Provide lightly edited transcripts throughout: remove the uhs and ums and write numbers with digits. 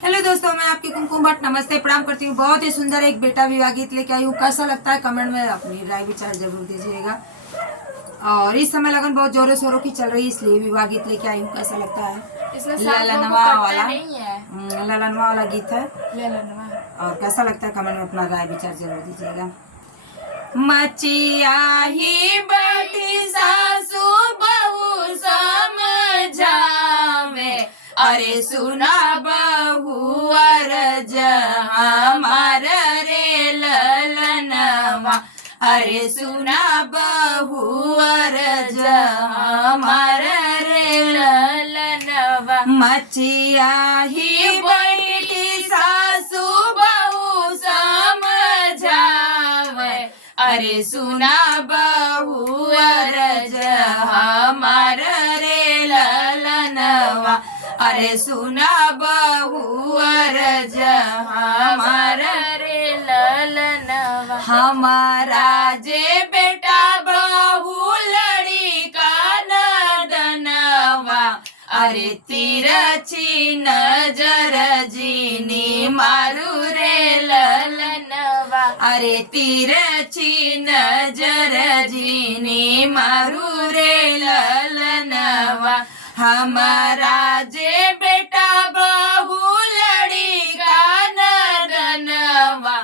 Hello दोस्तों, मैं आपकी कुमकुम भट्ट नमस्ते प्रणाम करती हूँ। बहुत ही सुंदर एक बेटा विवाह गीत लेके आई हूँ। कैसा लगता है कमेंट में अपनी राय विचार जरूर दीजिएगा। और इस समय लगन बहुत जोरों शोरों की चल रही है, इसलिए विवाह गीत लेके आई हूँ। कैसा लगता है? ललनवा वाला ललनवा वाला गीत है। और कैसा लगता है कमेंट में अपना राय विचार जरूर दीजिएगा। मचिया ही बैठी सासू बहू समझावे, अरे सुना बहू अरज हमार रे ललनवा, अरे सुना बहू अरज हमार रे ललनवा। मचिया ही बैठी सासू बहू समझावे, अरे सुना बहू अरज हमार रे ललनवा, अरे सुना बहू अरज हमार रे ललनवा। हमारा जे बेटा बहू लड़ी का नदनवा, अरे तिरछी नजर जीनी मारू रे ललनवा, अरे तिरछी नजर जीनी मारू रे ललनवा। हमारा जे बेटा बहू लड़ी का नदनवा,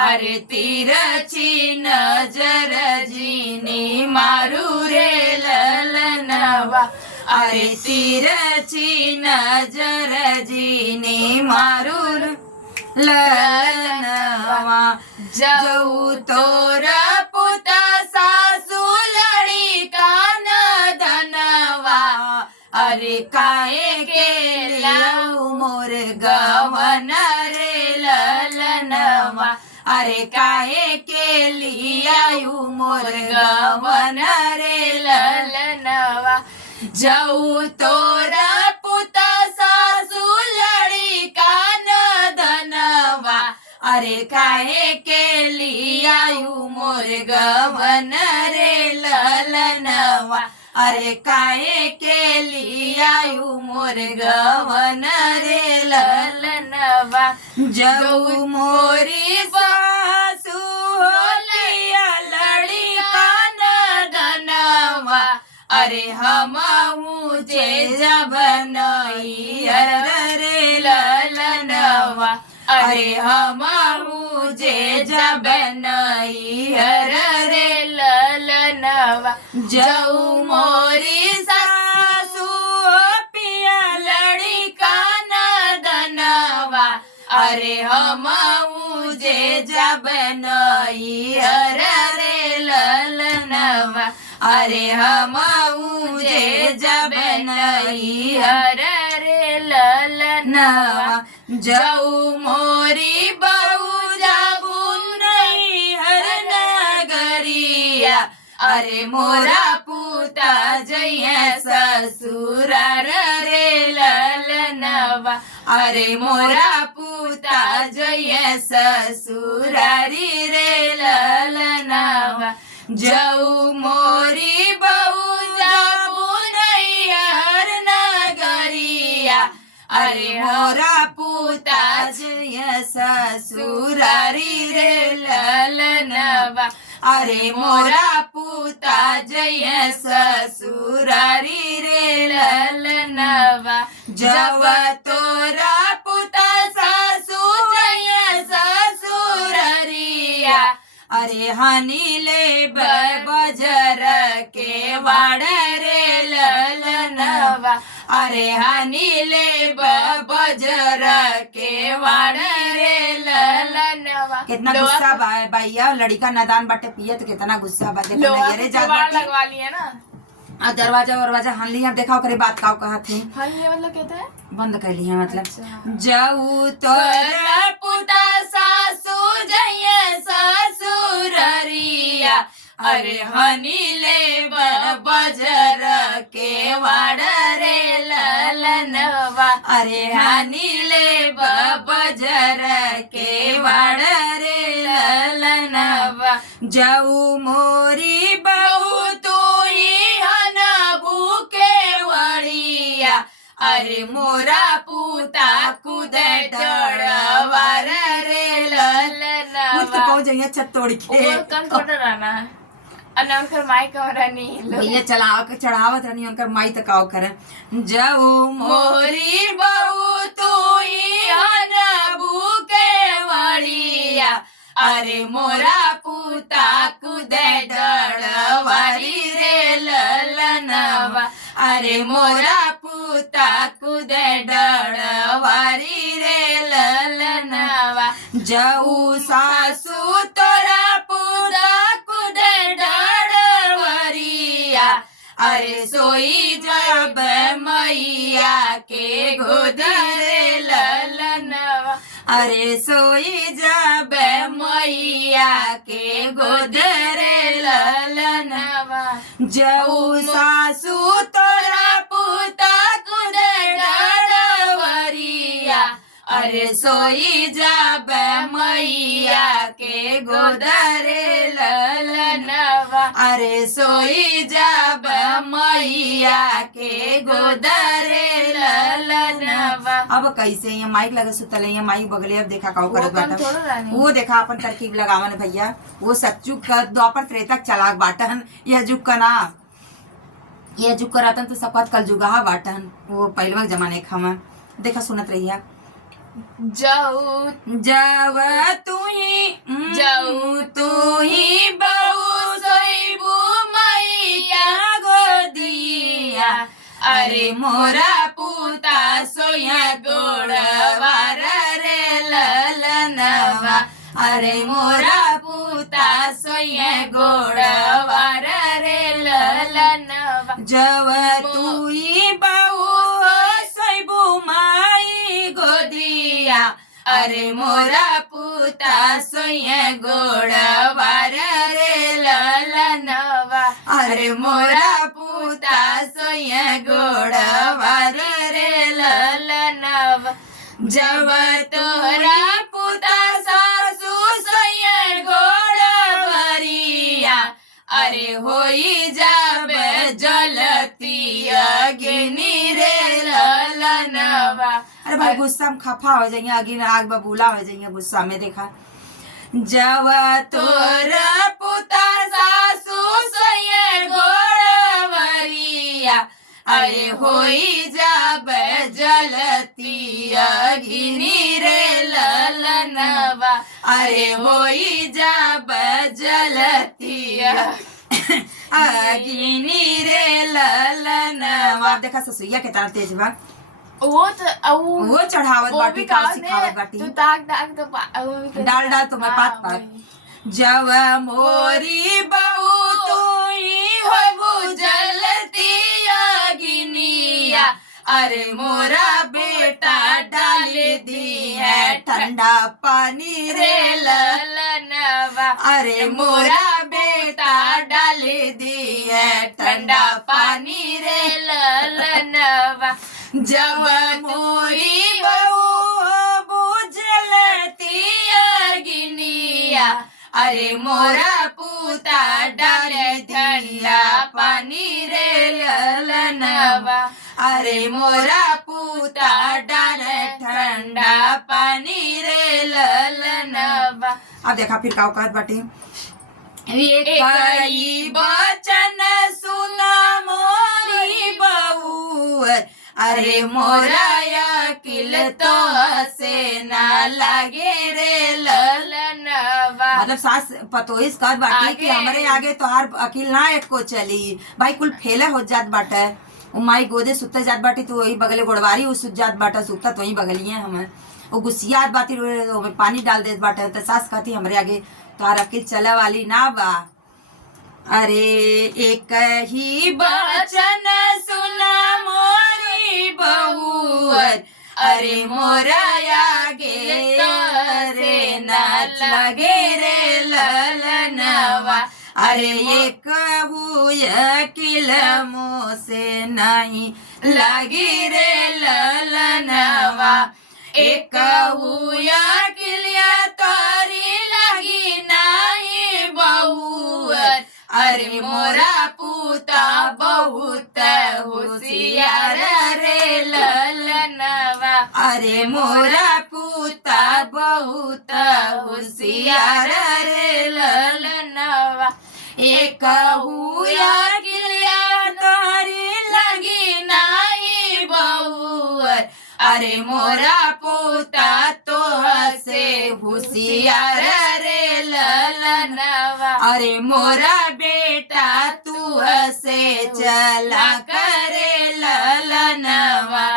अरे तिरछी नजर जीनी मारू रे ललनवा, अरे तिरछी नजर जीनी मारू ललनवा। जाऊ तोर पुता सासू लड़ी का नदनवा, अरे काहे के लाऊ मोर गवन रे ललनवा, अरे काहे के लियायू मोर गवन रे ललनवा। जाऊ तोरा पुता सासू लड़ी का नदनवा, अरे काहे के लियायू मोर गवन रे ललनवा, अरे काहे के लियायू मोर गवन रे ललनवा। जाऊ मोरी सासू होलिया लड़ी का नदनवा, अरे हमहू जे जब नैहर रे ललनवा, अरे हमहू जे जब नैहर रे ललनवा। जाऊ मोरी सासू पिया लड़ी का नदनवा, अरे हमहू जे जब नैहर रे ललनवा, अरे हमहू जे जब नैहर रे ललनवा। जाऊ मोरी बहू जाबू नैहर नगरिया, अरे मोरा पुता जइया ससुरार रे ललनवा, अरे मोरा पुता जइया ससुरारी रे ललनवा। जाऊ मोरी बहू जाबू नैहर नगरिया, अरे मोरा पुता जइया ससुरारी रे ललनवा, अरे मोरा पुता जइया ससुरारी रे ललनवा। जब तोरा पुता सासू जइया ससुरारिया, अरे हनी ले बजर के वाड़ रे ललनवा, अरे हनी ले बजर के वाड़ रे ललनवा। कितना गुस्सा भैया, लड़का नदान बाटे पियत, कितना गुस्सा बा। लगवा लिए ना दरवाजा वरवाजा हन लिया, देखा करे बात का कहत है मतलब कहते हैं बंद कर लिया मतलब। जाऊ तोरा पुता सासू जइया ससुरारिया, अरे हनी ले बजर के वाड़ रे ललनवा, अरे हनी ले बजर के वाड़ रे ललनवा। जाऊ मोरी बहू तू ही हन भूखे वड़िया, अरे मोरा पूता कूदे डड़वार रे ललनवा। मुझ तो कहो जइया छत तोड़ के वो कम थोड़ा रहना અને અંકર માઈક વરાની भैया चलाव के चढ़ावत रहनी अंकर माई तक आओ करे जाऊ मोरी बहू तू ही हनबू के वड़िया। अरे मोरा पूता कूदे डड़वारी रे ललनवा। अरे मोरा पूता कूदे डड़वारी रे ललनवा। जाऊ सासू तोरा पूता कूदे डड़वरिया। अरे सोई जब मैया के गोद रे ललनवा। अरे सोई जब मैया के गोद रे ललनवा। जाऊ सासू तोरा पूता कूदे डड़वरिया। अरे सोई जब मैया के गोद रे ललनवा। अरे सोई जब मैया के गोद रे ललनवा। अब कैसे ये माइक लगा सुतल ये माइक बगले अब देखा काऊ करत बाटन वो देखा अपन तरकीब लगावन भैया वो सच्चू का द्वापर त्रेतक चलाक बाटन यह जुग का ना यह जुग का रतन तो सपत कल जुगा बाटन वो पहलवा जमाने खमा देखा सुनत रहिया जाऊ जब तू ही बहू सोईबू मैया गोदिया। अरे मोरा पूता सोया गोड़वार रे ललनवा। अरे मोरा पूता सोया गोड़वार रे ललनवा। जब तू ही बहू सोईबू माई गोदिया। अरे मोरा पूता सोया गोड़वार रे ललनवा। अरे मोरा पूता सोया गोड़वार रे ललनवा। जब तोरा पूता सासू सोया गोड़वरिया। अरे होई जब जलती अग्नि रे ललनवा। अरे भाई गुस्सा में खफा हो जाइए अगिन आग बबूला हो जाइए गुस्सा में देखा जब तोरा पुता सासू सोये गोड़वरिया। अरे होई जब जलती अग्नि रे ललनवा। अरे होई जब जलती अग्नि रे ललनवा देखा ससुइया के तरह तेज बा वो चढ़ावत बाटी का सिखावत बाटी तू ताक ताक तो डाल डाल तो मैं पात पात जब मोरी बहू तू ही होबू जलती अग्निया। अरे मोरा बेटा डाल दी है ठंडा पानी रे ललनवा। अरे मोरा बेटा डाल दी है ठंडा पानी रे ललनवा। जब मोरी बहू बुझलती अग्निया। अरे मोरा पूता डाल दिया पानी रे ललनवा। अरे मोरा पूता डाल ठंडा पानी रे ललनवा। अब देखा फिर का औकात बाटी कई बचन सुना मोरी बहू। अरे मोरा अकिल तो से ना लगे रे ललनवा। मतलब सास पतोहिस कर बाटी कि हमरे आगे तोहार अकिल ना एक को चली भाई कुल फेले हो जात बाटे माई गोदे सुते जात बाटी तो वही बगले गोड़वारी उ सुत जात बाटा सुता तो वही बगलिए हम वो गुस्सियात बाती में पानी डाल देत बाटे तो सास कहती हमरे आगे तोहार अकिल चले वाली ना बा। अरे एक ही बचन सुना मोरी बहू। अरे मोरा आगे रे ना लगे रे ललनवा। अरे ये किल मुँह से नहीं लगी रे ललनवा। एक किलिया तोरी लगी नहीं बहू। अरे मोरा पूता बहुत होशियार रे अरे मोरा पूता बहुत होशियार रे ललनवा एक हुआ किलिया तारी लगी नाई बहुअर अरे मोरा पोता तो हसे होशियार रे ललनवा अरे मोरा बेटा तू हसे चला करे ललनवा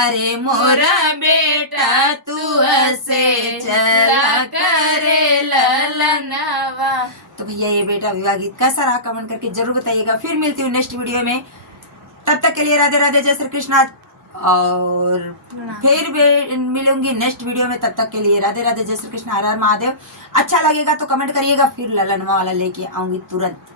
अरे मोरा बेटा तू हसे चला करे ललनवा। तो भैया ये बेटा विवाह गीत कैसा रहा कमेंट करके जरूर बताइएगा। फिर मिलती हूँ नेक्स्ट वीडियो में, तब तक के लिए राधे राधे, जय श्री कृष्णा। और फिर मिलूंगी नेक्स्ट वीडियो में, तब तक के लिए राधे राधे, जय श्री कृष्ण, हर हर महादेव। अच्छा लगेगा तो कमेंट करिएगा, फिर ललनवा वाला लेके आऊंगी तुरंत।